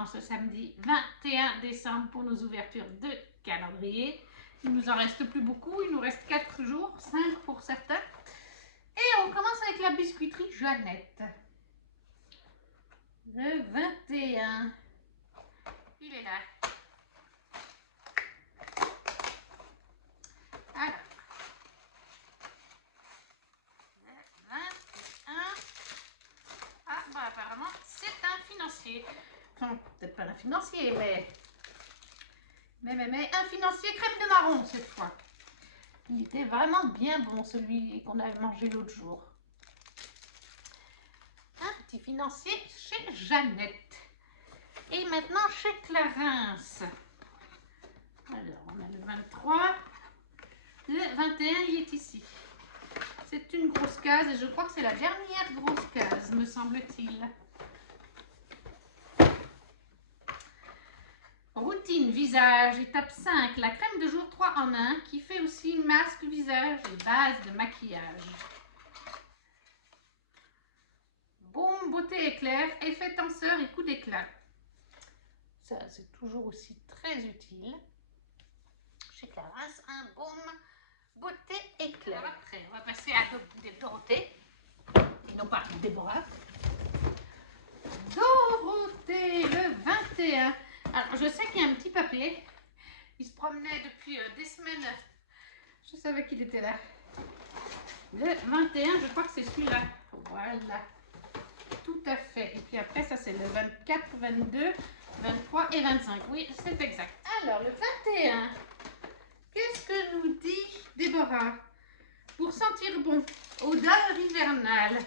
en ce samedi 21 décembre pour nos ouvertures de calendrier. Il nous en reste plus beaucoup, il nous reste 4 jours, 5 pour certains. Et on commence avec la biscuiterie Jeannette. Le 21, il est là. Alors, le 21, ah bah apparemment c'est un financier. Enfin, peut-être pas un financier, mais un financier crème de marron cette fois. Il était vraiment bien bon, celui qu'on avait mangé l'autre jour. Un petit financier chez Jeannette. Et maintenant chez Clarins. Alors, on a le 23. Le 21, il est ici. C'est une grosse case et je crois que c'est la dernière grosse case, me semble-t-il. Routine visage, étape 5, la crème de jour 3 en 1 qui fait aussi masque visage et base de maquillage. Baume beauté éclair, effet tenseur et coup d'éclat. Ça, c'est toujours aussi très utile. Chez Clarins, un baume beauté éclair. Après, on va passer à Dorothée, et non pas Déborah. Dorothée, le 21. Alors, je sais qu'il y a un petit papier. Il se promenait depuis des semaines. Je savais qu'il était là. Le 21, je crois que c'est celui-là. Voilà. Tout à fait. Et puis après, ça, c'est le 24, 22, 23 et 25. Oui, c'est exact. Alors, le 21. Qu'est-ce que nous dit Déborah? Pour sentir bon, odeur hivernale.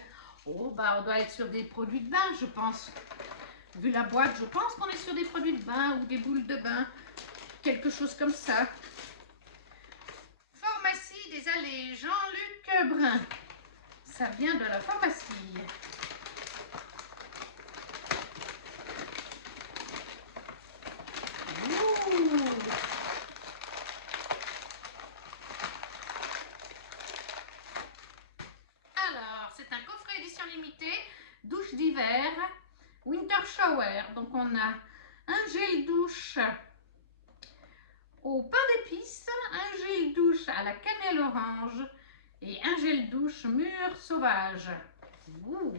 Oh, bah, on doit être sur des produits de bain, je pense. Vu la boîte, je pense qu'on est sur des produits de bain ou des boules de bain. Quelque chose comme ça. Pharmacie des Allées, Jean-Luc Brun. Ça vient de la pharmacie. Ouh. Alors, c'est un coffret édition limitée, douche d'hiver, Winter Shower. Donc, on a un gel douche au pain d'épices, un gel douche à la cannelle orange et un gel douche mûre sauvage. Ouh,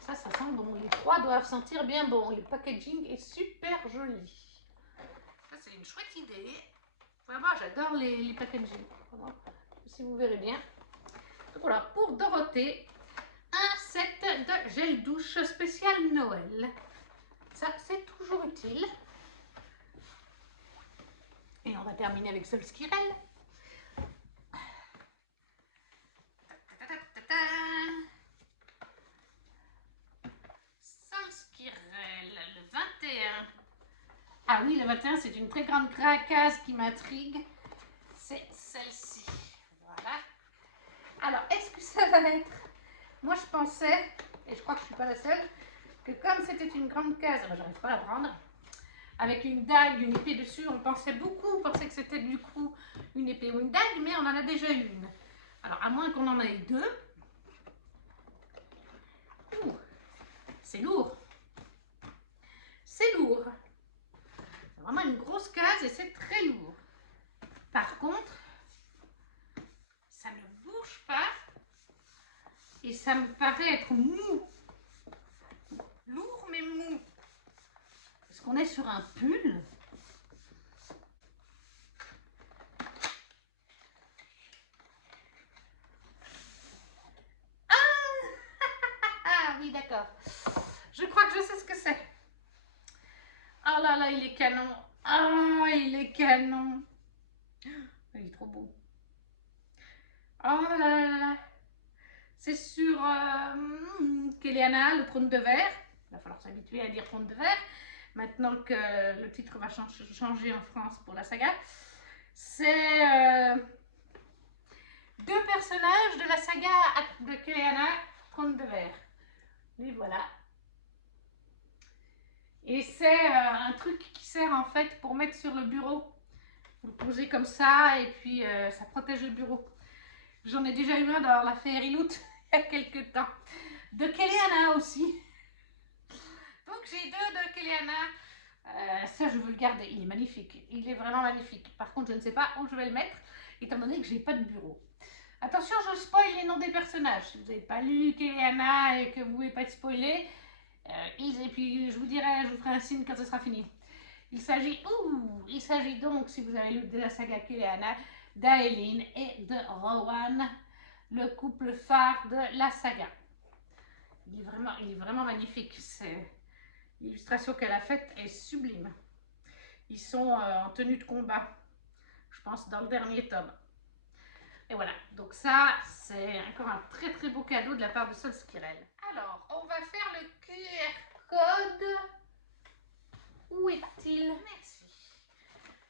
ça sent bon. Les trois doivent sentir bien bon. Le packaging est super joli. Ça, c'est une chouette idée. Vraiment, j'adore les packaging. Vraiment, si vous verrez bien. Donc voilà, pour Dorothée, un set de gel douche spécial Noël. Ça, c'est toujours utile. Et on va terminer avec Solskirel. Solskirel, le 21. Ah oui, le 21, c'est une très grande case qui m'intrigue. C'est celle-ci. Voilà. Alors, est-ce que ça va être... Moi, je pensais, et je crois que je ne suis pas la seule, que comme c'était une grande case, je n'arrive pas à la prendre, avec une dague, une épée dessus, on pensait que c'était du coup une épée ou une dague, mais on en a déjà une. Alors, à moins qu'on en ait deux. Ouh, c'est lourd. C'est lourd. C'est vraiment une grosse case et c'est très lourd. Par contre, ça ne bouge pas et ça me paraît être mou. Lourd mais mou. Est-ce qu'on est sur un pull? Ah oui, d'accord. Je crois que je sais ce que c'est. Oh là là, il est canon. Oh, il est canon. Il est trop beau. Oh là là là. C'est sur Kéliana, le trône de verre. Il va falloir s'habituer à dire trône de verre. Maintenant que le titre va changer en France pour la saga. C'est deux personnages de la saga de Kéliana, trône de verre. Et voilà. Et c'est un truc qui sert en fait pour mettre sur le bureau. Vous le posez comme ça et puis ça protège le bureau. J'en ai déjà eu un dans la Fairy Loot il y a quelques temps. De Kéliana aussi. Donc j'ai deux de Kéliana Ça, je veux le garder. Il est magnifique. Il est vraiment magnifique. Par contre, je ne sais pas où je vais le mettre, étant donné que je n'ai pas de bureau. Attention, je spoil les noms des personnages. Si vous n'avez pas lu Kéléana et que vous ne voulez pas être spoilé, et puis je vous dirai, je vous ferai un signe quand ce sera fini. Il s'agit donc, si vous avez lu de la saga Kéléana, d'Aelin et de Rowan, le couple phare de la saga. Il est vraiment magnifique. L'illustration qu'elle a faite est sublime. Ils sont en tenue de combat, je pense, dans le dernier tome. Et voilà, donc ça, c'est encore un très très beau cadeau de la part de Sol Skirel. Alors, on va faire le QR code. Où est-il? Merci.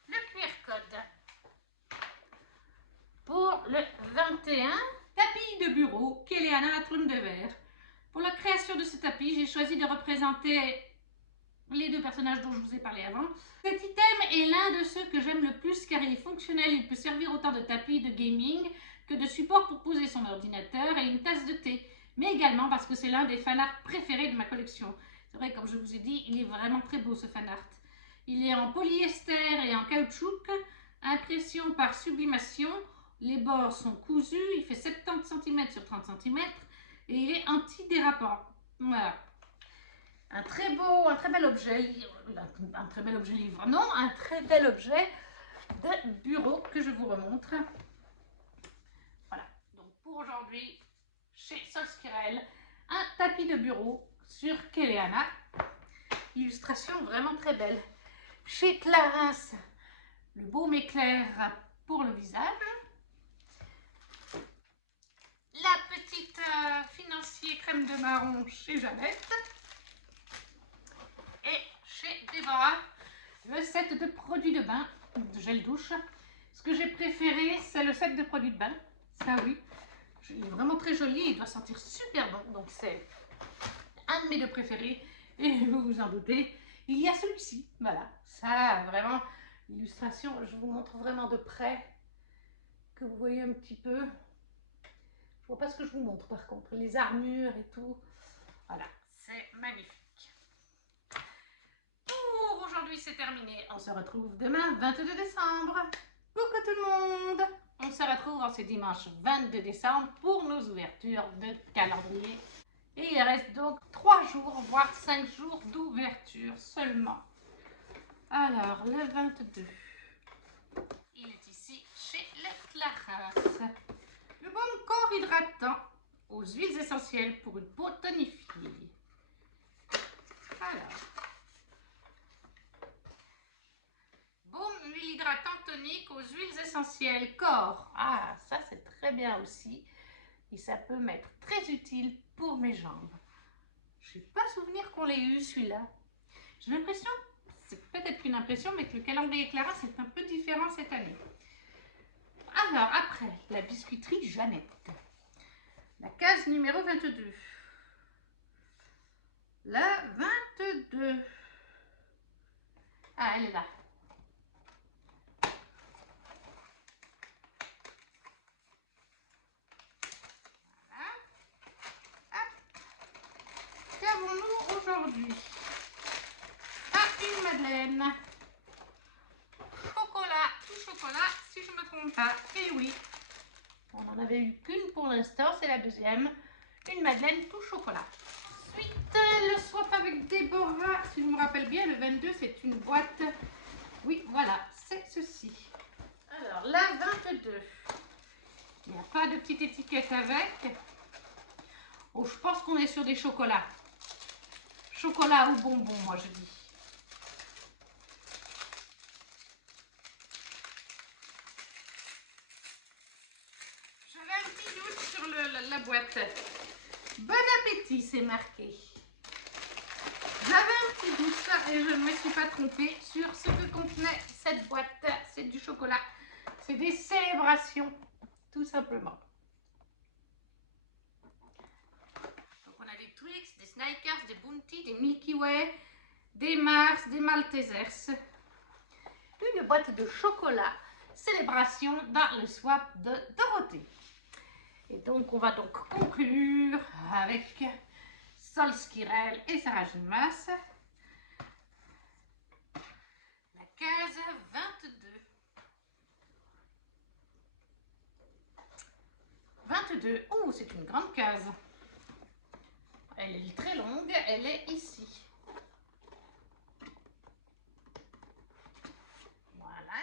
Le QR code pour le 21. Tapis de bureau, Kéléana Trume de verre. Pour la création de ce tapis, j'ai choisi de représenter les deux personnages dont je vous ai parlé avant. Cet item est l'un de ceux que j'aime le plus car il est fonctionnel, il peut servir autant de tapis de gaming que de support pour poser son ordinateur et une tasse de thé, mais également parce que c'est l'un des fanarts préférés de ma collection. C'est vrai, comme je vous ai dit, il est vraiment très beau ce fanart. Il est en polyester et en caoutchouc, impression par sublimation, les bords sont cousus, il fait 70 cm sur 30 cm et il est anti-dérapant. Voilà. Un très bel objet livre, non, un très bel objet de bureau que je vous remontre. Voilà, donc pour aujourd'hui, chez Sol Skirel, un tapis de bureau sur Kéléana. Illustration vraiment très belle. Chez Clarins, le baume éclair pour le visage. La petite financier crème de marron chez Jeannette. Et chez Déborah, le set de produits de bain, de gel douche. Ce que j'ai préféré, c'est le set de produits de bain. Ça oui, il est vraiment très joli, il doit sentir super bon. Donc c'est un de mes deux préférés. Et vous vous en doutez, il y a celui-ci. Voilà, ça vraiment, l'illustration, je vous montre vraiment de près, que vous voyez un petit peu. Je vois pas ce que je vous montre par contre, les armures et tout. Voilà, c'est magnifique. Pour aujourd'hui, c'est terminé. On se retrouve demain, 22 décembre. Coucou tout le monde! On se retrouve en ce dimanche 22 décembre pour nos ouvertures de calendrier. Et il reste donc 3 jours, voire 5 jours d'ouverture seulement. Alors, le 22, il est ici chez les Clarins. Le baume corps hydratant aux huiles essentielles pour une peau tonifiée. Alors, baume huile hydratante tonique aux huiles essentielles corps. Ah, ça c'est très bien aussi. Et ça peut m'être très utile pour mes jambes. Je n'ai pas souvenir qu'on l'ait eu celui-là. J'ai l'impression, c'est peut-être qu'une impression, mais que le calendrier Clarins c'est un peu différent cette année. Alors, après, la biscuiterie Jeannette. La case numéro 22. La 22. Ah, elle est là. Voilà. Qu'avons-nous aujourd'hui? Ah, une madeleine. Chocolat, tout chocolat, si je ne me trompe pas. Et oui, on n'en avait eu qu'une pour l'instant, c'est la deuxième. Une madeleine tout chocolat. Ensuite, le swap avec Déborah, si je me rappelle bien, le 22, c'est une boîte. Oui, voilà, c'est ceci. Alors, la 22. Il n'y a pas de petite étiquette avec. Oh, je pense qu'on est sur des chocolats. Chocolat ou bonbons, moi je dis. J'avais un petit doute sur la boîte. Bon appétit, c'est marqué. J'avais un petit doute et je ne me suis pas trompée sur ce que contenait cette boîte. C'est du chocolat. C'est des célébrations, tout simplement. Donc on a des Twix, des Snickers, des Bounty, des Milky Way, des Mars, des Maltesers. Une boîte de chocolat, célébration dans le swap de Dorothée. Et donc on va donc conclure avec Sol Skirel et Sarah Ginmas. case 22. 22. Oh, c'est une grande case. Elle est très longue, elle est ici. Voilà.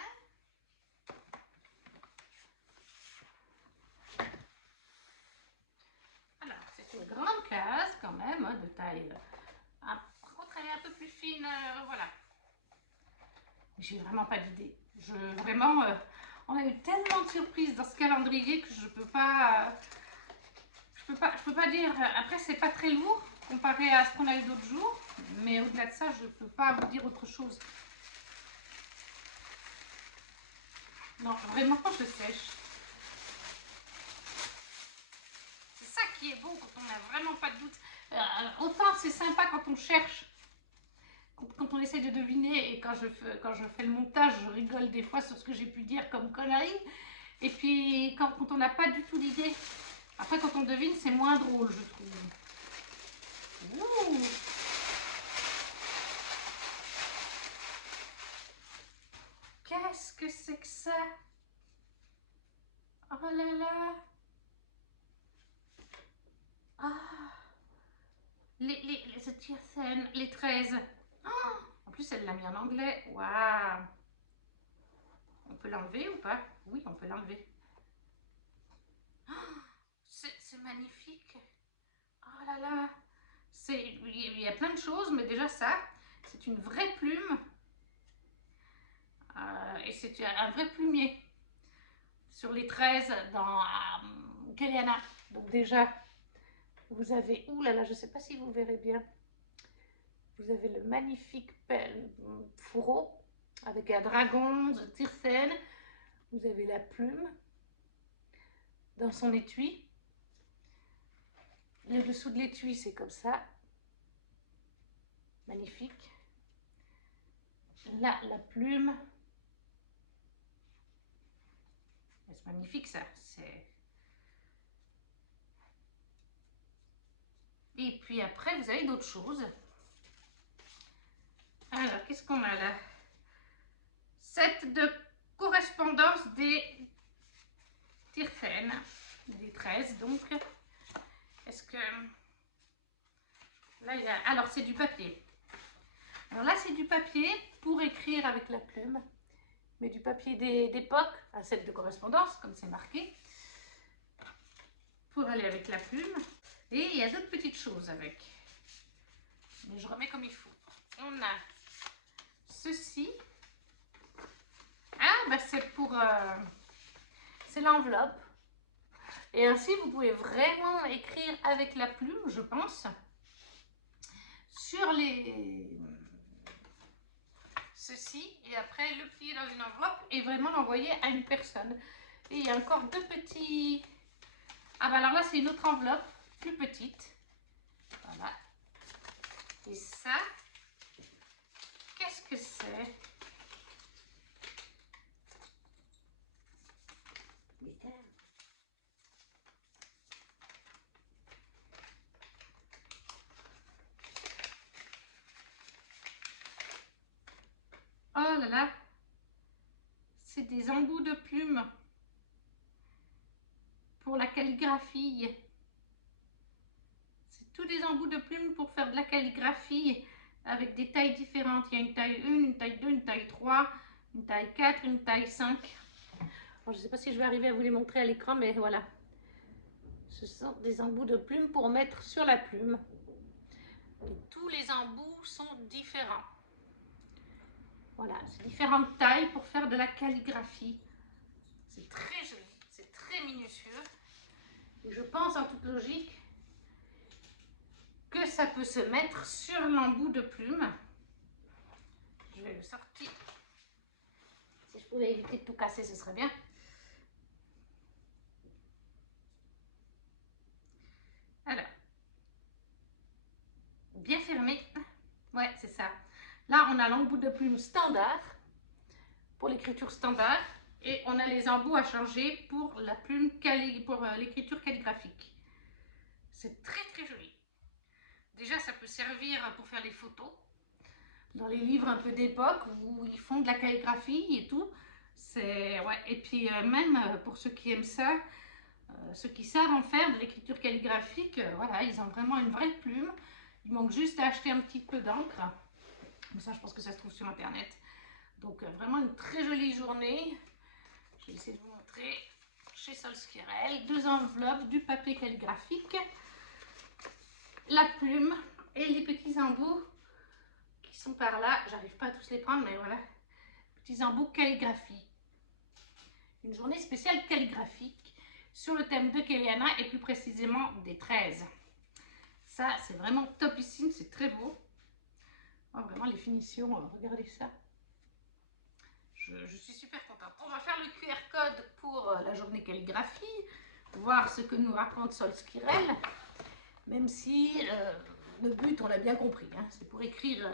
Alors, c'est une grande case quand même, hein, de taille. Par contre, elle est un peu plus fine, voilà. J'ai vraiment pas d'idée. Vraiment, on a eu tellement de surprises dans ce calendrier que je peux pas dire. Après, c'est pas très lourd comparé à ce qu'on a eu d'autres jours, mais au-delà de ça, je peux pas vous dire autre chose. Non, vraiment, je sèche. C'est ça qui est beau quand on n'a vraiment pas de doute. Autant c'est sympa quand on cherche, quand on essaie de deviner, et quand je fais le montage, je rigole des fois sur ce que j'ai pu dire comme connerie. Et puis quand on n'a pas du tout l'idée, après quand on devine, c'est moins drôle, je trouve. Ouh. Qu'est-ce que c'est que ça? Oh là là. Ah. Les Tiercènes, les 13. Oh, en plus, elle l'a mis en anglais. Waouh. On peut l'enlever ou pas? Oui, on peut l'enlever. Oh, c'est magnifique. Oh là là. Il y a plein de choses, mais déjà ça, c'est une vraie plume. Et c'est un vrai plumier. Sur les 13 dans Kellyanna. Donc déjà, vous avez... Ouh là là, je ne sais pas si vous verrez bien. Vous avez le magnifique fourreau avec un dragon de Tiercène. Vous avez la plume dans son étui. Le dessous de l'étui, c'est comme ça. Magnifique. Là, la plume. C'est magnifique ça. Et puis après, vous avez d'autres choses. Alors, qu'est-ce qu'on a là? Set de correspondance des Tiercènes, des 13 donc. Est-ce que... Là, il y a... Alors, c'est du papier. Alors là, c'est du papier pour écrire avec la plume. Mais du papier d'époque, un set de correspondance, comme c'est marqué. Pour aller avec la plume. Et il y a d'autres petites choses avec. Mais je remets comme il faut. On a ceci. Ah, bah c'est pour... c'est l'enveloppe. Et ainsi, vous pouvez vraiment écrire avec la plume, je pense, sur ceci. Et après, le plier dans une enveloppe et vraiment l'envoyer à une personne. Et il y a encore deux petits... Ah, bah alors là, c'est une autre enveloppe, plus petite. Voilà. Et ça, qu'est-ce que c'est? Oh là là, c'est des embouts de plumes pour la calligraphie. C'est tous des embouts de plumes pour faire de la calligraphie avec des tailles différentes. Il y a une taille 1, une taille 2, une taille 3, une taille 4, une taille 5. Bon, je ne sais pas si je vais arriver à vous les montrer à l'écran, mais voilà. Ce sont des embouts de plumes pour mettre sur la plume. Et tous les embouts sont différents. Voilà, c'est différentes tailles pour faire de la calligraphie. C'est très joli, c'est très minutieux. Et je pense en toute logique que ça peut se mettre sur l'embout de plume. Je vais le sortir. Si je pouvais éviter de tout casser, ce serait bien. Alors, bien fermé. Ouais, c'est ça. Là, on a l'embout de plume standard pour l'écriture standard et on a les embouts à changer pour la plume pour l'écriture calligraphique. C'est très très joli. Déjà, ça peut servir pour faire les photos. dans les livres un peu d'époque où ils font de la calligraphie et tout. C'est ouais. Et puis même pour ceux qui aiment ça, ceux qui savent en faire de l'écriture calligraphique, voilà, ils ont vraiment une vraie plume. Il manque juste à acheter un petit peu d'encre. Mais ça, je pense que ça se trouve sur internet. Donc vraiment une très jolie journée. Je vais essayer de vous montrer chez Solskjaer. 2 enveloppes, du papier calligraphique, la plume et les petits embouts qui sont par là. J'arrive pas à tous les prendre, mais voilà. Petits embouts calligraphie. Une journée spéciale calligraphique sur le thème de Kéliana et plus précisément des 13. Ça, c'est vraiment topissime, c'est très beau. Oh, vraiment, les finitions, regardez ça. Je suis super contente. On va faire le QR code pour la journée calligraphie, voir ce que nous raconte Solskjaer, même si le but, on l'a bien compris, hein, c'est pour écrire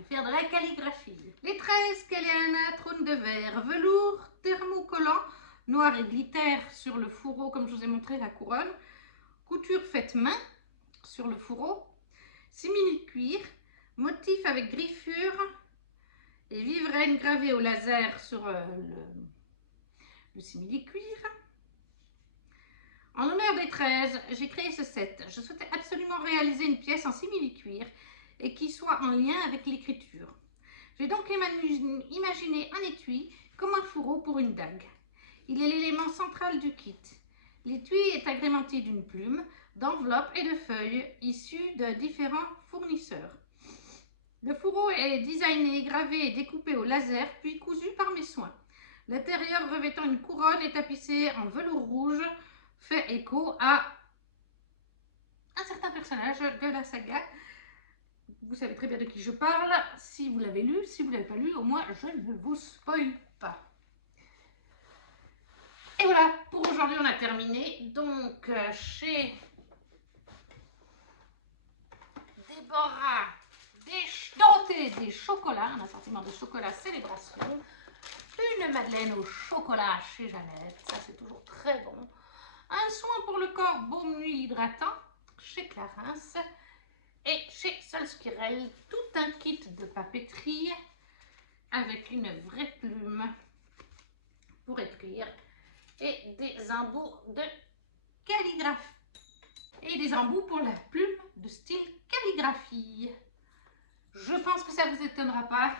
et faire de la calligraphie. Les 13, Kéliana, trône de verre, velours, thermocollant, noir et glitter sur le fourreau, comme je vous ai montré la couronne, couture faite main sur le fourreau, simili-cuir, motif avec griffure et vivraine gravée au laser sur le simili-cuir. En l'honneur des 13, j'ai créé ce set. Je souhaitais absolument réaliser une pièce en simili-cuir et qui soit en lien avec l'écriture. J'ai donc imaginé un étui comme un fourreau pour une dague. Il est l'élément central du kit. L'étui est agrémenté d'une plume, d'enveloppes et de feuilles issues de différents fournisseurs. Le fourreau est designé, gravé et découpé au laser, puis cousu par mes soins. L'intérieur revêtant une couronne est tapissé en velours rouge, fait écho à un certain personnage de la saga. Vous savez très bien de qui je parle, si vous l'avez lu. Si vous ne l'avez pas lu, au moins je ne vous spoil pas. Et voilà, pour aujourd'hui on a terminé. Donc chez Déborah, Dorothée des chocolats, un assortiment de chocolat célébration, une madeleine au chocolat chez Jeannette, ça c'est toujours très bon, un soin pour le corps baume nuit hydratant chez Clarins et chez Solskjaer, tout un kit de papeterie avec une vraie plume pour écrire et des embouts de calligraphie et des embouts pour la plume de style calligraphie. Je pense que ça ne vous étonnera pas.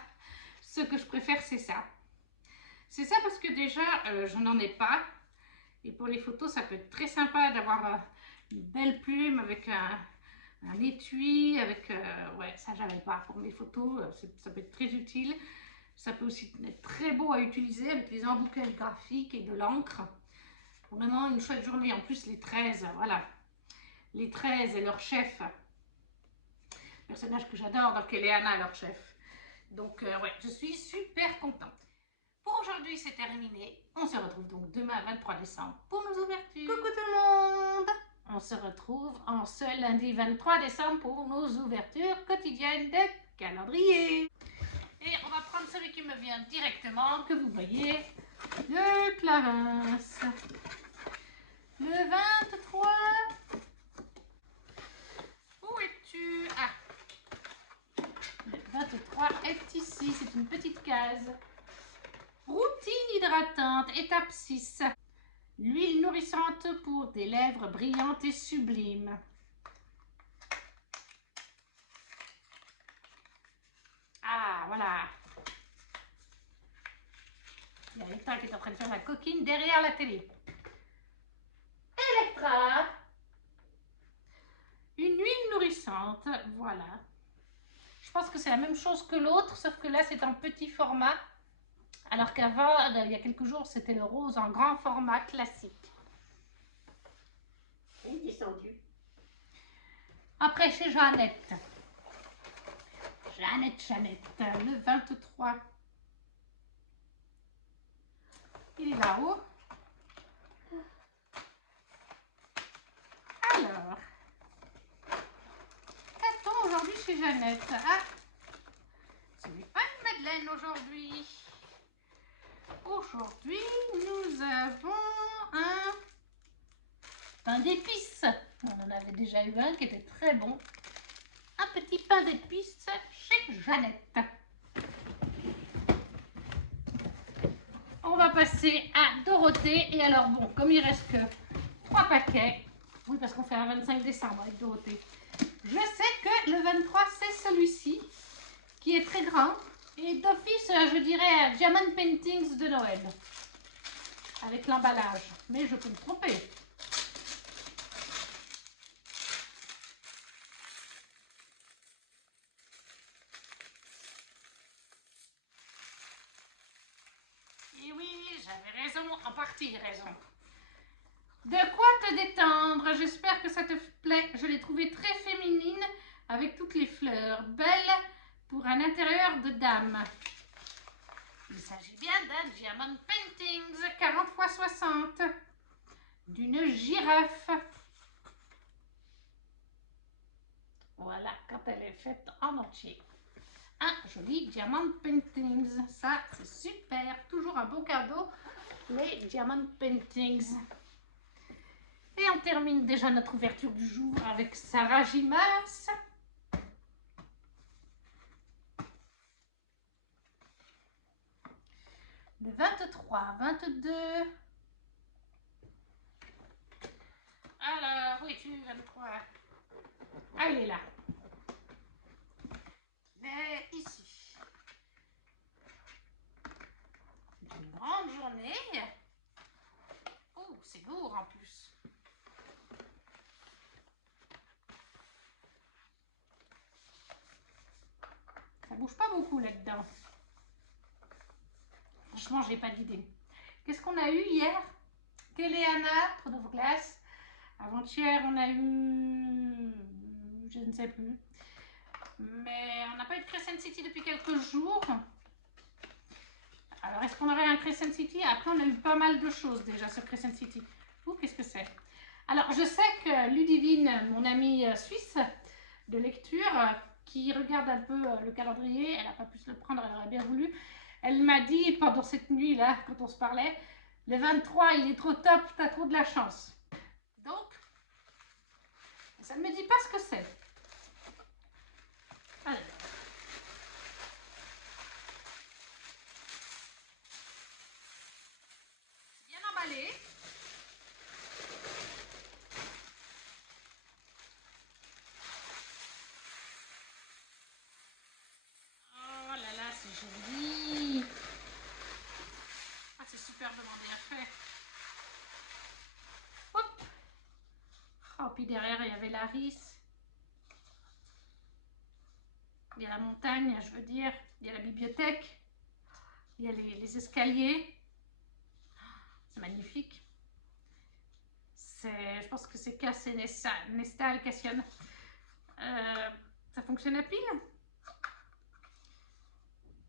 Ce que je préfère, c'est ça. C'est ça parce que déjà, je n'en ai pas. Et pour les photos, ça peut être très sympa d'avoir une belle plume avec un étui. Avec, ouais, ça, j'avais pas. Pour mes photos, ça peut être très utile. Ça peut aussi être très beau à utiliser avec les embouts calligraphiques et de l'encre. Vraiment une chouette journée. En plus, les 13, voilà. Les 13 et leur chef. Personnage que j'adore, donc Kéliana, leur chef. Donc, ouais, je suis super contente. Pour aujourd'hui, c'est terminé. On se retrouve donc demain, 23 décembre, pour nos ouvertures. Coucou tout le monde! On se retrouve en ce lundi 23 décembre pour nos ouvertures quotidiennes de calendrier. Et on va prendre celui qui me vient directement, que vous voyez, de Clarins. Le 23. Où es-tu? Ah! Le 23 est ici, c'est une petite case. Routine hydratante, étape 6. L'huile nourrissante pour des lèvres brillantes et sublimes. Ah, voilà. Il y a Electra qui est en train de faire la coquine derrière la télé. Electra. Une huile nourrissante, voilà. Je pense que c'est la même chose que l'autre, sauf que là, c'est en petit format. Alors qu'avant, il y a quelques jours, c'était le rose en grand format classique. Il est descendu. Après, chez Jeannette. Jeannette, le 23. Il est là-haut. Alors, qu'a-t-on aujourd'hui chez Jeannette? Ah, ce n'est pas une madeleine aujourd'hui. Aujourd'hui, nous avons un pain d'épices. On en avait déjà eu un qui était très bon. un petit pain d'épices chez Jeannette. On va passer à Dorothée. Et alors bon, comme il reste que 3 paquets, oui parce qu'on fait un 25 décembre avec Dorothée, je sais que le 23 c'est celui-ci qui est très grand. Et d'office, je dirais Diamond Paintings de Noël. Avec l'emballage. Mais je peux me tromper. Et oui, j'avais raison, en partie raison. De quoi te détendre? J'espère que ça te plaît. Je l'ai trouvé très féminine avec toutes les fleurs. Belle pour un intérieur de dame. Il s'agit bien d'un Diamond Paintings 40 x 60. D'une girafe. Voilà, quand elle est faite en entier. Un joli Diamond Paintings. Ça, c'est super. Toujours un beau cadeau, les Diamond Paintings. Et on termine déjà notre ouverture du jour avec Sarah Gimas. Le 23, 22. Alors, où es-tu, 23? Ah, il est là. Il est ici. C'est une grande journée. Oh, c'est lourd en plus. Ça bouge pas beaucoup là-dedans. Franchement, j'ai pas d'idée. Qu'est-ce qu'on a eu hier? Kéléana, trop de glace. Avant-hier, on a eu... je ne sais plus. Mais on n'a pas eu de Crescent City depuis quelques jours. Alors, est-ce qu'on aurait un Crescent City? Après, on a eu pas mal de choses déjà sur Crescent City. Ouh, qu'est-ce que c'est? Alors, je sais que Ludivine, mon amie suisse de lecture, qui regarde un peu le calendrier, elle n'a pas pu se le prendre, elle aurait bien voulu. Elle m'a dit pendant cette nuit-là, quand on se parlait, le 23, il est trop top, t'as trop de la chance. Donc, ça ne me dit pas ce que c'est. Alors. Bien emballé. Oh là là, c'est joli. Ah, c'est superbement bien fait. Hop. Oh, puis derrière, il y avait la ris. Il y a la montagne, je veux dire. Il y a la bibliothèque. Il y a les escaliers. C'est magnifique. Je pense que c'est cassé Nesta et Cassian. Ça fonctionne à pile?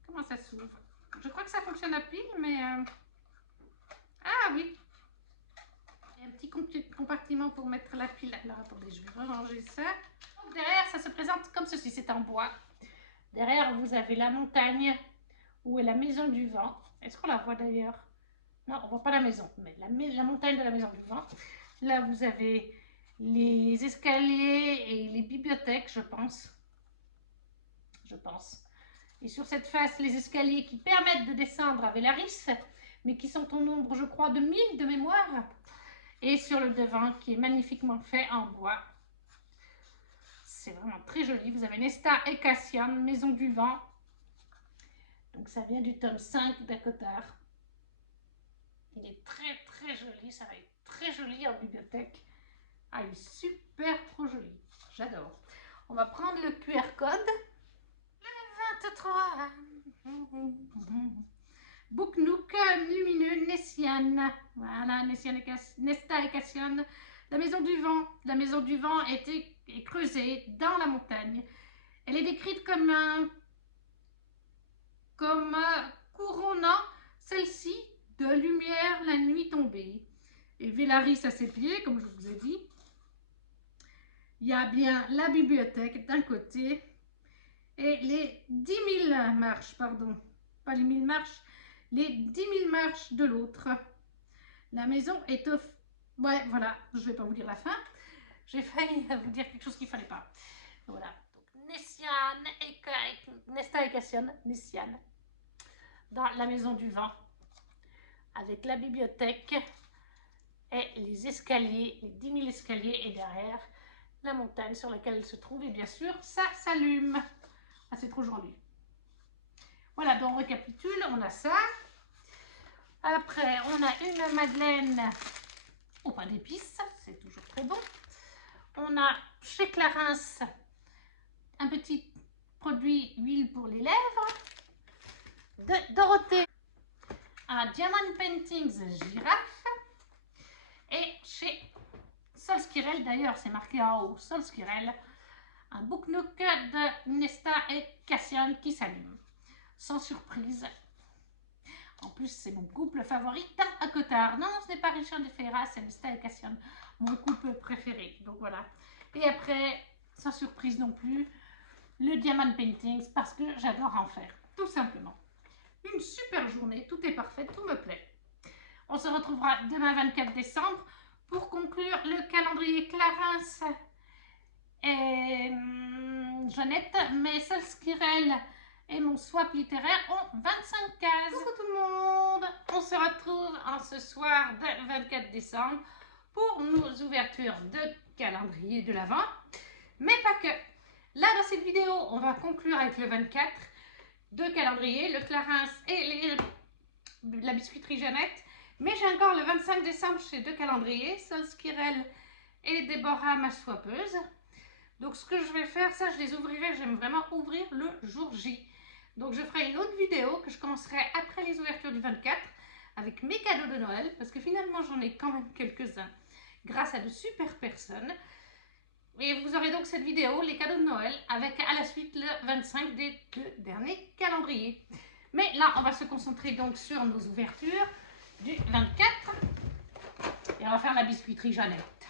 Comment ça s'ouvre? Je crois que ça fonctionne à pile, mais... Ah oui! Il y a un petit compartiment pour mettre la pile. Alors attendez, je vais ranger ça. Donc, derrière, ça se présente comme ceci, c'est en bois. Derrière, vous avez la montagne où est la maison du vent. Est-ce qu'on la voit d'ailleurs? Non, on voit pas la maison, mais la montagne de la maison du vent. Là, vous avez les escaliers et les bibliothèques, je pense. Et sur cette face, les escaliers qui permettent de descendre avec la ris, mais qui sont au nombre, je crois, de 1000 de mémoire. Et sur le devant, qui est magnifiquement fait en bois. C'est vraiment très joli. Vous avez Nesta et Cassian, Maison du Vent. Donc ça vient du tome 5 d'Acotar. Il est très très joli. Ça va être très joli en bibliothèque. Ah, il est super trop joli. J'adore. On va prendre le QR code. Le 23. Book Nook lumineux Nessian. Voilà, Nesta et Cassian. La maison du vent. La maison du vent est creusée dans la montagne. Elle est décrite comme couronnant celle-ci de lumière la nuit tombée. Et Vélaris à ses pieds, comme je vous ai dit. Il y a bien la bibliothèque d'un côté et les 10 000 marches, pardon, pas les 1000 marches, les 10 000 marches de l'autre. La maison est ouais, voilà, je ne vais pas vous dire la fin. J'ai failli vous dire quelque chose qu'il ne fallait pas. Voilà. Donc, Nesta et Cassian, Nessiane, dans la maison du vent, avec la bibliothèque et les escaliers, les 10 000 escaliers, et derrière la montagne sur laquelle elle se trouve, et bien sûr, ça s'allume. Ah, c'est trop joli. Voilà, donc on récapitule, on a ça. Après, on a une madeleine au pain d'épices, c'est toujours très bon. On a chez Clarins un petit produit huile pour les lèvres. De Dorothée, un Diamond Paintings girafe. Et chez Solskirel, d'ailleurs c'est marqué en haut, Solskirel, un Book Nook de Nesta et Cassian qui s'allume. Sans surprise. En plus, c'est mon couple favori à Cotard. Non, ce n'est pas Richard de Ferrat, c'est Nesta et Cassian, mon couple préféré. Donc voilà. Et après, sans surprise non plus, le Diamond Paintings, parce que j'adore en faire, tout simplement. Une super journée, tout est parfait, tout me plaît. On se retrouvera demain 24 décembre pour conclure le calendrier Clarins et Jeannette, mais Solskirel et mon swap littéraire ont 25 cases. Coucou tout le monde, on se retrouve en ce soir de 24 décembre pour nos ouvertures de calendrier de l'Avent, mais pas que. Là, dans cette vidéo, on va conclure avec le 24 de calendrier, le Clarins et la biscuiterie Jeannette. Mais j'ai encore le 25 décembre chez deux calendriers, Solskirel et Déborah, ma swappeuse. Donc ce que je vais faire, ça je les ouvrirai, j'aime vraiment ouvrir le jour J. Donc je ferai une autre vidéo que je commencerai après les ouvertures du 24 avec mes cadeaux de Noël, parce que finalement j'en ai quand même quelques-uns grâce à de super personnes. Et vous aurez donc cette vidéo, les cadeaux de Noël, avec à la suite le 25 des deux derniers calendriers. Mais là, on va se concentrer donc sur nos ouvertures du 24. Et on va faire la biscuiterie Jeannette.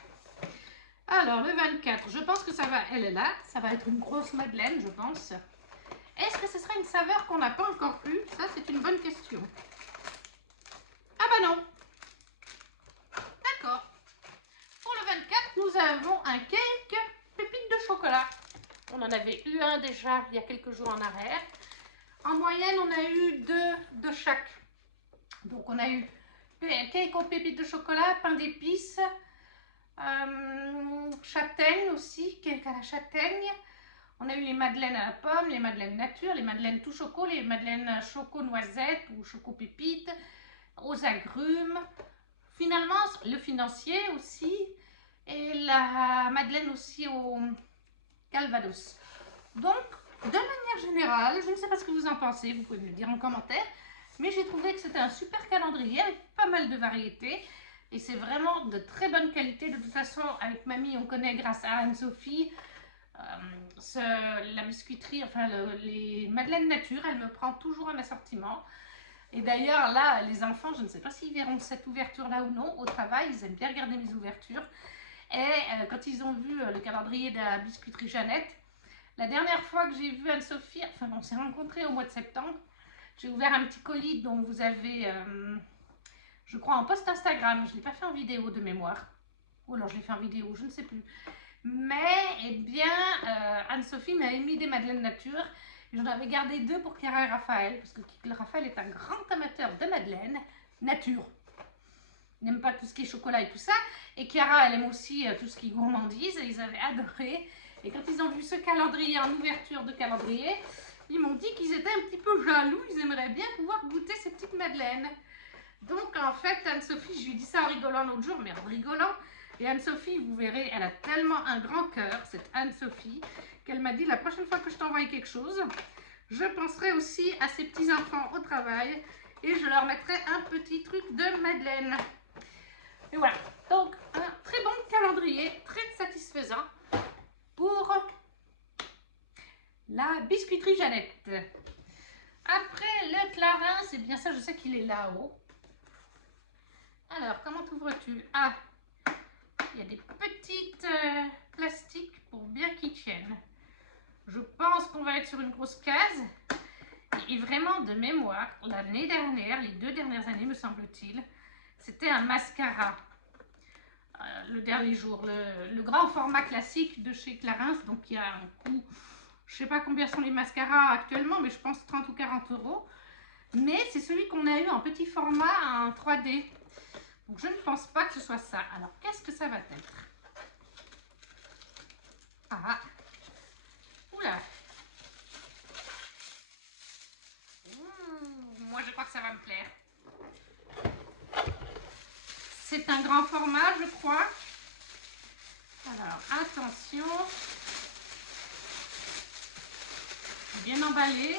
Alors, le 24, je pense que ça va, elle est là. Ça va être une grosse madeleine, je pense. Est-ce que ce sera une saveur qu'on n'a pas encore eue? Ça, c'est une bonne question. Ah bah non. D'accord. Pour le 24, nous avons un cake pépites de chocolat. On en avait eu un déjà il y a quelques jours en arrière. En moyenne, on a eu deux de chaque. Donc, on a eu cake aux pépites de chocolat, pain d'épices, châtaigne aussi, cake à la châtaigne. On a eu les madeleines à la pomme, les madeleines nature, les madeleines tout choco, les madeleines choco noisette ou choco pépites, aux agrumes. Finalement, le financier aussi, et la madeleine aussi au calvados. Donc, de manière générale, je ne sais pas ce que vous en pensez, vous pouvez me le dire en commentaire, mais j'ai trouvé que c'était un super calendrier avec pas mal de variétés. Et c'est vraiment de très bonne qualité. De toute façon, avec mamie, on connaît grâce à Anne-Sophie la biscuiterie, enfin les madeleines nature, elle me prend toujours un assortiment. Et d'ailleurs, là, les enfants, je ne sais pas s'ils verront cette ouverture-là ou non, au travail, ils aiment bien regarder mes ouvertures. Et quand ils ont vu le calendrier de la biscuiterie Jeannette, la dernière fois que j'ai vu Anne-Sophie, enfin on s'est rencontrés au mois de septembre, j'ai ouvert un petit colis dont vous avez, je crois, en post Instagram. Je ne l'ai pas fait en vidéo de mémoire. Ou alors je l'ai fait en vidéo, je ne sais plus. Mais, eh bien, Anne-Sophie m'avait mis des madeleines nature. J'en avais gardé deux pour Chiara et Raphaël, parce que Raphaël est un grand amateur de madeleine nature. Il n'aime pas tout ce qui est chocolat et tout ça. Et Chiara, elle aime aussi tout ce qui est gourmandise. Et ils avaient adoré. Et quand ils ont vu ce calendrier en ouverture de calendrier, ils m'ont dit qu'ils étaient un petit peu jaloux. Ils aimeraient bien pouvoir goûter ces petites madeleines. Donc, en fait, Anne-Sophie, je lui ai dit ça en rigolant l'autre jour, mais en rigolant. Et Anne-Sophie, vous verrez, elle a tellement un grand cœur, cette Anne-Sophie, qu'elle m'a dit la prochaine fois que je t'envoie quelque chose, je penserai aussi à ces petits-enfants au travail et je leur mettrai un petit truc de madeleine. Et voilà, donc un très bon calendrier, très satisfaisant pour la biscuiterie Jeannette. Après le Clarins, c'est bien ça, je sais qu'il est là-haut. Alors, comment t'ouvres-tu? Ah, il y a des petites plastiques pour bien qu'ils tiennent. Je pense qu'on va être sur une grosse case. Et vraiment, de mémoire, l'année dernière, les 2 dernières années, me semble-t-il, c'était un mascara. Le dernier jour, le grand format classique de chez Clarins, donc il y a un coût Je ne sais pas combien sont les mascaras actuellement, mais je pense 30 ou 40 euros. Mais c'est celui qu'on a eu en petit format en 3D. Donc je ne pense pas que ce soit ça. Alors qu'est-ce que ça va être? Ah, oula. Moi je crois que ça va me plaire. C'est un grand format, je crois. Alors attention. Bien emballé.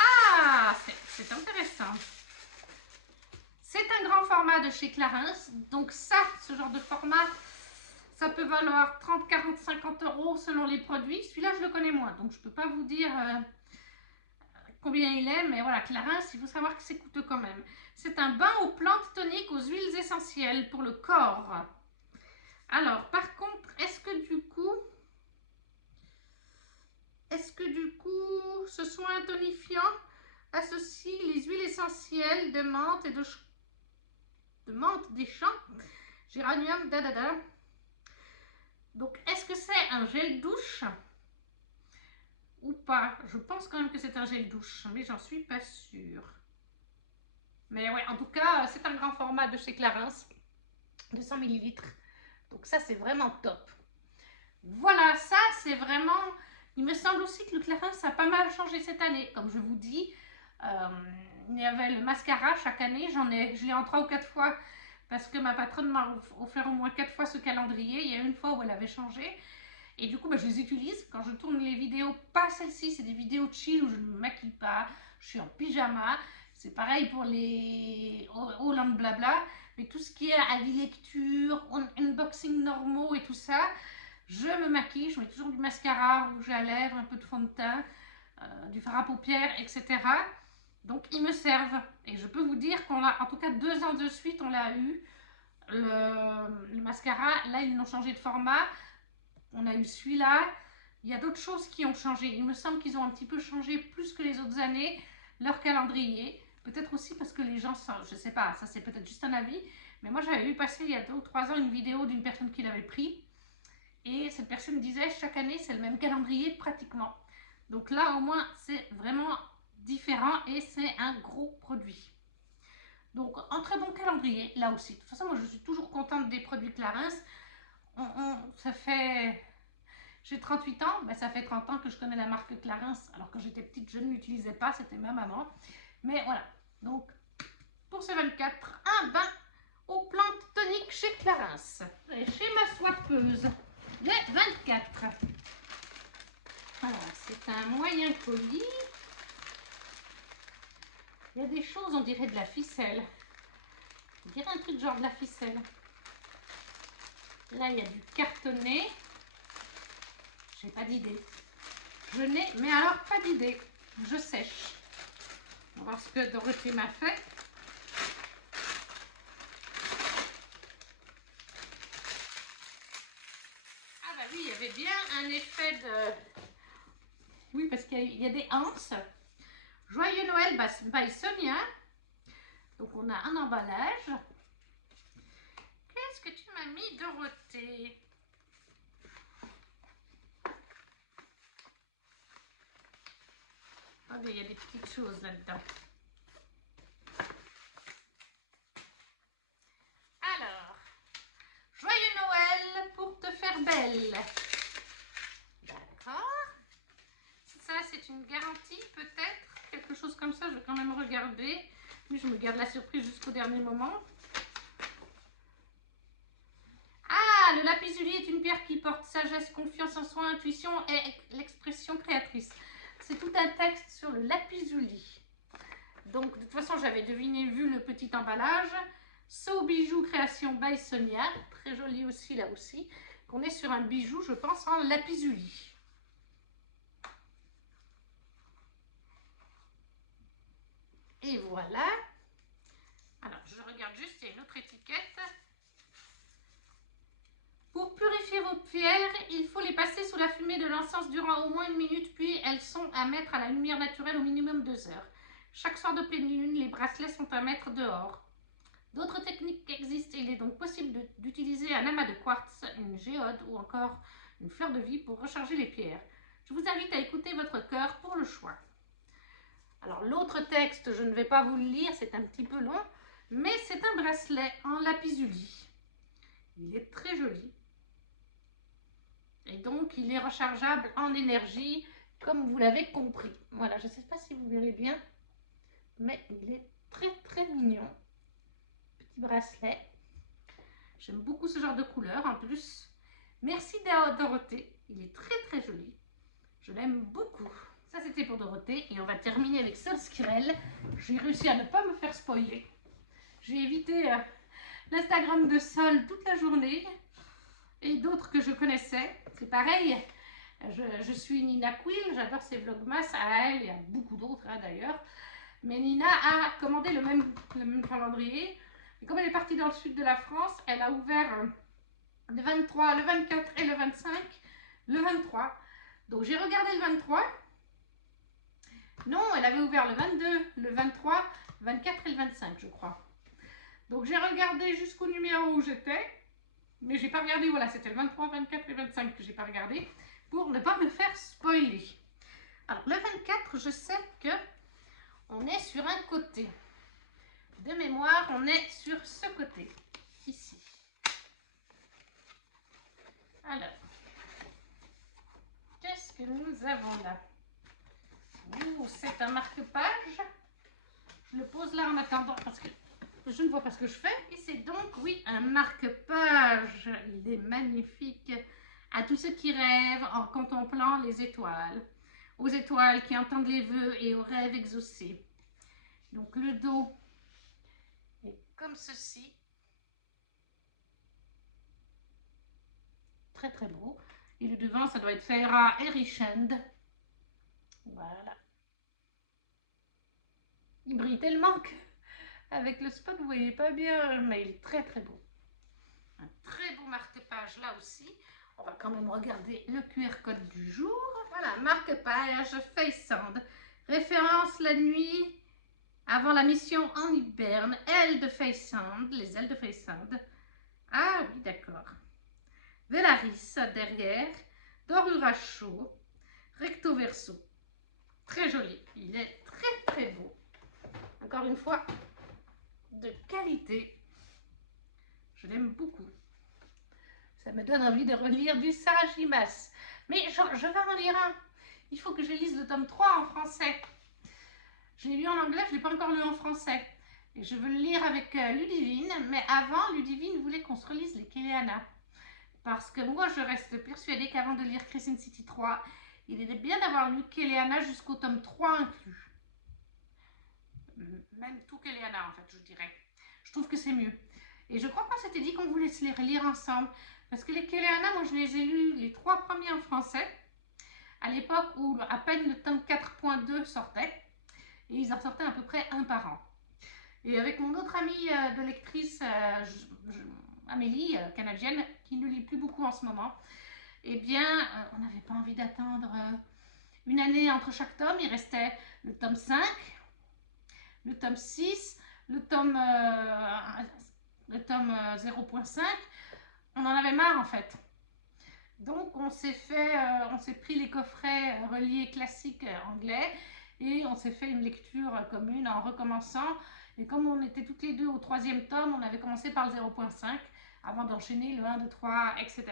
Ah, c'est intéressant. C'est un grand format de chez Clarins. Donc ça, ce genre de format, ça peut valoir 30, 40, 50 euros selon les produits. Celui-là, je le connais moins. Donc je ne peux pas vous dire combien il est. Mais voilà, Clarins, il faut savoir que c'est coûteux quand même. C'est un bain aux plantes toniques aux huiles essentielles pour le corps. Alors, par contre, est-ce que du coup, ce soin tonifiant associe les huiles essentielles de menthe et de menthe des champs, géranium, Donc, est-ce que c'est un gel douche ou pas? Je pense quand même que c'est un gel douche, mais j'en suis pas sûre. Mais ouais, en tout cas, c'est un grand format de chez Clarins, 200 ml. Donc ça, c'est vraiment top. Voilà, ça, c'est vraiment... Il me semble aussi que le Clarins a pas mal changé cette année. Comme je vous dis, il y avait le mascara chaque année. Je l'ai en 3 ou 4 fois parce que ma patronne m'a offert au moins 4 fois ce calendrier. Il y a une fois où elle avait changé. Et du coup, je les utilise quand je tourne les vidéos. Pas celle-ci, c'est des vidéos chill où je ne me maquille pas. Je suis en pyjama. C'est pareil pour les Hollande Blabla. Mais tout ce qui est avis lecture, unboxing normaux et tout ça, je me maquille. Je mets toujours du mascara, rouge à lèvres, un peu de fond de teint, du fard à paupières, etc. Donc, ils me servent. Et je peux vous dire qu'on a, en tout cas 2 ans de suite, on l'a eu. Le mascara, là, ils l'ont changé de format. On a eu celui-là. Il y a d'autres choses qui ont changé. Il me semble qu'ils ont un petit peu changé plus que les autres années leur calendrier. Peut-être aussi parce que les gens, je ne sais pas, ça c'est peut-être juste un avis. Mais moi, j'avais vu passer il y a 2 ou 3 ans une vidéo d'une personne qui l'avait pris. Et cette personne disait chaque année, c'est le même calendrier pratiquement. Donc là, au moins, c'est vraiment différent et c'est un gros produit. Donc, un très bon calendrier, là aussi. De toute façon, moi, je suis toujours contente des produits Clarins. Ça fait... J'ai 38 ans, ben ça fait 30 ans que je connais la marque Clarins. Alors, quand j'étais petite, je ne l'utilisais pas, c'était ma maman. Mais voilà, donc, pour ce 24, un bain aux plantes toniques chez Clarins. Et chez ma swappeuse, le 24. Alors, c'est un moyen colis. Il y a des choses, on dirait de la ficelle. On dirait un truc genre de la ficelle. Là, il y a du cartonné. J'ai pas d'idée. Je n'ai, mais alors, pas d'idée. Je sèche. On va voir ce que Dorothée m'a fait. Ah bah oui, il y avait bien un effet de... Oui, parce qu'il y a des anses. Joyeux Noël by Sonia. Donc, on a un emballage. Qu'est-ce que tu m'as mis, Dorothée? Ah, mais il y a des petites choses là-dedans. Alors, joyeux Noël pour te faire belle. D'accord. Ça, c'est une garantie peut-être. Quelque chose comme ça, je vais quand même regarder. Mais je me garde la surprise jusqu'au dernier moment. Ah, le lapis-lazuli est une pierre qui porte sagesse, confiance en soi, intuition et l'expression créatrice. C'est tout un texte sur le lapis-lazuli. Donc, de toute façon, j'avais deviné vu le petit emballage. So bijou création by Sonia. Très joli aussi, là aussi. On est sur un bijou, je pense, en lapis-lazuli. Et voilà. Alors, je regarde juste, il y a une autre étiquette. Pour purifier vos pierres, il faut les passer sous la fumée de l'encens durant au moins 1 minute, puis elles sont à mettre à la lumière naturelle au minimum 2 heures. Chaque soir de pleine lune, les bracelets sont à mettre dehors. D'autres techniques existent. Il est donc possible d'utiliser un amas de quartz, une géode ou encore une fleur de vie pour recharger les pierres. Je vous invite à écouter votre cœur pour le choix. Alors l'autre texte, je ne vais pas vous le lire, c'est un petit peu long, mais c'est un bracelet en lapis-lazuli. Il est très joli. Et donc il est rechargeable en énergie, comme vous l'avez compris. Voilà, je ne sais pas si vous verrez bien, mais il est très très mignon. Petit bracelet. J'aime beaucoup ce genre de couleur en plus. Merci Dorothée, il est très très joli. Je l'aime beaucoup. Ça c'était pour Dorothée et on va terminer avec Sol Skirel. J'ai réussi à ne pas me faire spoiler. J'ai évité l'Instagram de Sol toute la journée et d'autres que je connaissais. C'est pareil, je suis Nina Quill, j'adore ses vlogmas à elle et à beaucoup d'autres d'ailleurs. Mais Nina a commandé le même calendrier. Et comme elle est partie dans le sud de la France, elle a ouvert le 23, le 24 et le 25, le 23. Donc j'ai regardé le 23. Non, elle avait ouvert le 22, le 23, le 24 et le 25, je crois. Donc j'ai regardé jusqu'au numéro où j'étais. Mais j'ai pas regardé, voilà, c'était le 23, 24 et 25 que j'ai pas regardé pour ne pas me faire spoiler. Alors le 24, je sais que on est sur un côté. De mémoire, on est sur ce côté, ici. Alors, qu'est-ce que nous avons là? C'est un marque-page. Je le pose là en attendant parce que je ne vois pas ce que je fais. Et c'est donc, oui, un marque-page. Il est magnifique. À tous ceux qui rêvent en contemplant les étoiles. Aux étoiles qui entendent les vœux et aux rêves exaucés. Donc le dos est comme ceci. Très très beau. Et le devant, ça doit être Feyra Erichand. Voilà. Il brille tellement que avec le spot, vous voyez pas bien, mais il est très très beau. Un très beau marque-page là aussi. On va quand même regarder le QR code du jour. Voilà, marque-page Faysand. Référence la nuit avant la mission en hiberne. Ailes de Faysand, les ailes de Faysand. Ah oui, d'accord. Velaris derrière. Dorura chaud. Recto verso. Très joli. Il est très très beau. Encore une fois, de qualité. Je l'aime beaucoup. Ça me donne envie de relire du Saint-Gimas. Mais je vais en lire un. Il faut que je lise le tome 3 en français. Je l'ai lu en anglais, je ne l'ai pas encore lu en français. Et je veux le lire avec Ludivine. Mais avant, Ludivine voulait qu'on se relise les Kéléana. Parce que moi, je reste persuadée qu'avant de lire Crescent City 3, il est bien d'avoir lu Kéléana jusqu'au tome 3 inclus. Même tout Kéléana, en fait, je dirais. Je trouve que c'est mieux. Et je crois qu'on s'était dit qu'on voulait se les relire ensemble. Parce que les Kéléana, moi, je les ai lus les 3 premiers en français. À l'époque où à peine le tome 4.2 sortait. Et ils en sortaient à peu près un par an. Et avec mon autre amie de lectrice, Amélie, canadienne, qui ne lit plus beaucoup en ce moment, eh bien, on n'avait pas envie d'attendre une année entre chaque tome. Il restait le tome 5, le tome 6, le tome 0.5. On en avait marre en fait. Donc on s'est pris les coffrets reliés classiques anglais et on s'est fait une lecture commune en recommençant. Et comme on était toutes les deux au 3e tome, on avait commencé par le 0.5 avant d'enchaîner le 1, 2, 3, etc.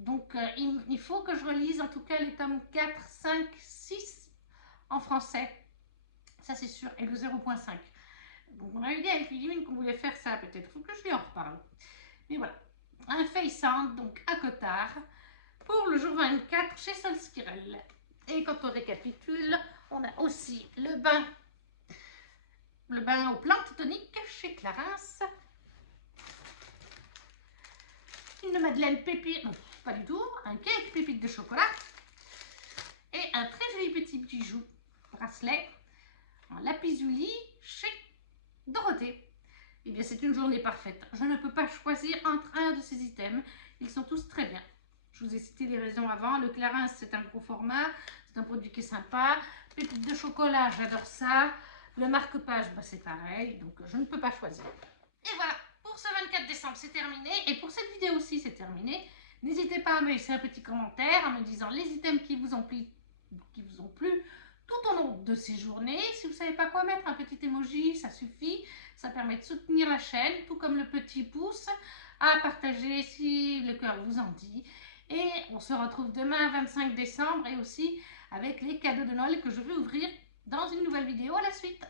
Donc il faut que je relise en tout cas les tomes 4, 5, 6 en français. Ça c'est sûr, et le 0.5. Donc on avait dit avec Ludivine qu'on voulait faire ça peut-être. Il faut que je lui en reparle. Mais voilà. Un Faysand, donc à Cotard, pour le jour 24 chez Sol Skirel. Et quand on récapitule, on a aussi le bain aux plantes toniques chez Clarins. Une madeleine pépite, non, pas du tout, un cake pépite de chocolat. Et un très joli petit bijou, bracelet, en lapis-lazuli chez Dorothée. Eh bien, c'est une journée parfaite. Je ne peux pas choisir entre un de ces items. Ils sont tous très bien. Je vous ai cité les raisons avant. Le Clarins, c'est un gros format. C'est un produit qui est sympa. Pépites de chocolat, j'adore ça. Le marque-page, bah, c'est pareil. Donc, je ne peux pas choisir. Et voilà, pour ce 24 décembre, c'est terminé. Et pour cette vidéo aussi, c'est terminé. N'hésitez pas à me laisser un petit commentaire en me disant les items qui vous ont plu tout au long de ces journées. Si vous ne savez pas quoi mettre, un petit emoji, ça suffit. Ça permet de soutenir la chaîne, tout comme le petit pouce à partager si le cœur vous en dit. Et on se retrouve demain 25 décembre et aussi avec les cadeaux de Noël que je vais ouvrir dans une nouvelle vidéo à la suite.